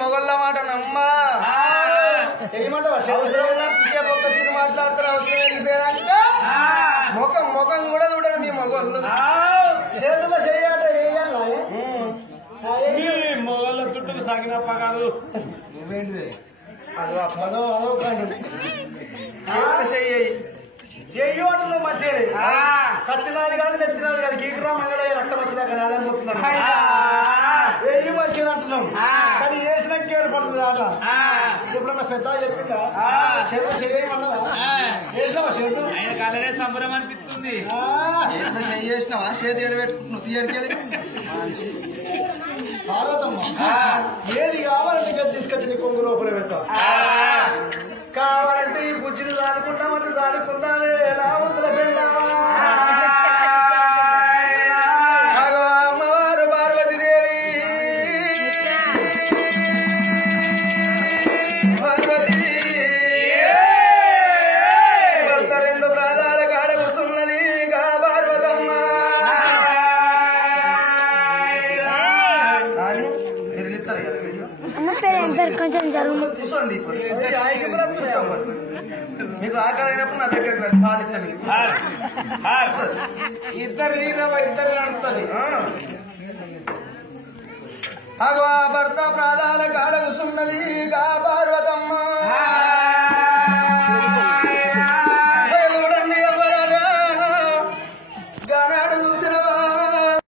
మొగళ్ళ మాట నమ్మా తీరు మాట్లాడతారు అవసరం వెళ్ళిపోయాక ముఖం కూడా చూడండి మీ మొగళ్ళు చేతుల్లో చేయాట మొగళ్ళ చుట్టూ సాగినప్ప కాదు చెయ్యోటు నువ్వు మంచిది కత్తినాది కాదు నెత్తినాది కాదు గీకురా మంగళయ్య రక్తం వచ్చినాక నాదే పోతున్నాను వెయ్యి మంచిది అంటున్నాం కానీ వేసినాక ఏర్పడుతుంది ఆట ఎప్పుడన్నా పెద్ద చెప్పిందా చేతులు చేయమన్నదా వేసినావా చేతులు ఆయన కలనే సంబరం అనిపిస్తుంది చేసినావా చేతి ఎడబెట్టుకుంటున్నావు తీయడికెళ్ళి పార్వతమ్మ ఏది కావాలంటే కదా తీసుకొచ్చి నీ కొంగు లోపల పెడతా కావాలంటే ఈ బుజ్జిని దానుకుంటామంటే దానుకుందానే రావంతుల పెళ్ళావా అమ్మవారు పార్వతీదేవి పార్వతీ భర్త రెండు ప్రాణాల కాడ కూసున్నది గా పార్వతమ్మ కొంచెం జరుగు కూర్చోండి మీకు ఆకలి అయినప్పుడు నా దగ్గరికి రండి పాలిస్తాను ఇద్దరు ఇద్దరు నడుస్తుంది అగో భర్త ప్రాణాల కాడ కూసున్నది గా పార్వతమ్మ